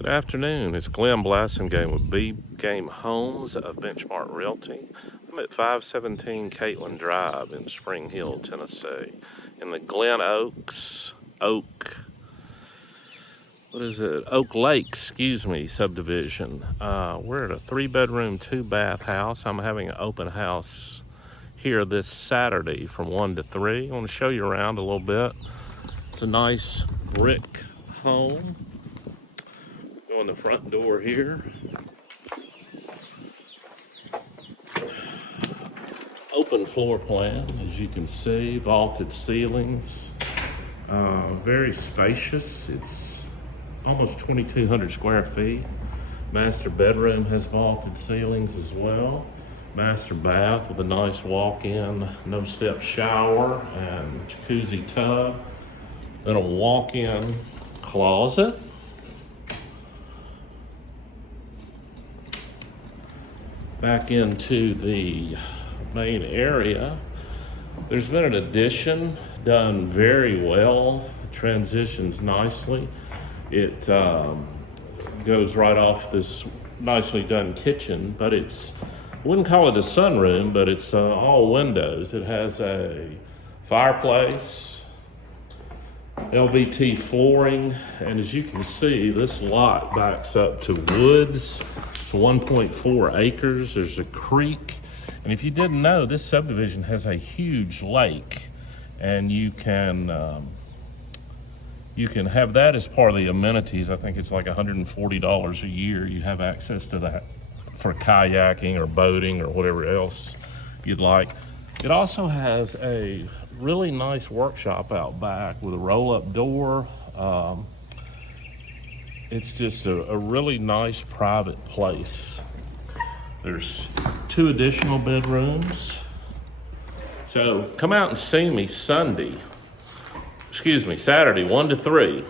Good afternoon. It's Glenn Blassingame with B Game Homes of Benchmark Realty. I'm at 517 Katelyn Drive in Spring Hill, Tennessee, in the Glen Oaks, Oak Lake, subdivision. We're at a 3-bedroom, 2-bath house. I'm having an open house here this Saturday from 1 to 3. I want to show you around a little bit. It's a nice brick home. Go in the front door here. Open floor plan, as you can see, vaulted ceilings. Very spacious. It's almost 2,200 square feet. Master bedroom has vaulted ceilings as well. Master bath with a nice walk-in, no-step shower and jacuzzi tub. Then a walk-in closet. Back into the main area, there's been an addition done very well. It transitions nicely. It goes right off this nicely done kitchen, but I wouldn't call it a sunroom, but it's all windows. It has a fireplace, LVT flooring, and as you can see, this lot backs up to woods. It's 1.4 acres. There's a creek. And if you didn't know, this subdivision has a huge lake, and you can have that as part of the amenities. I think it's like $140 a year. You have access to that for kayaking or boating or whatever else you'd like. It also has a really nice workshop out back with a roll-up door. It's just a really nice private place. There's 2 additional bedrooms. So come out and see me Saturday, 1 to 3.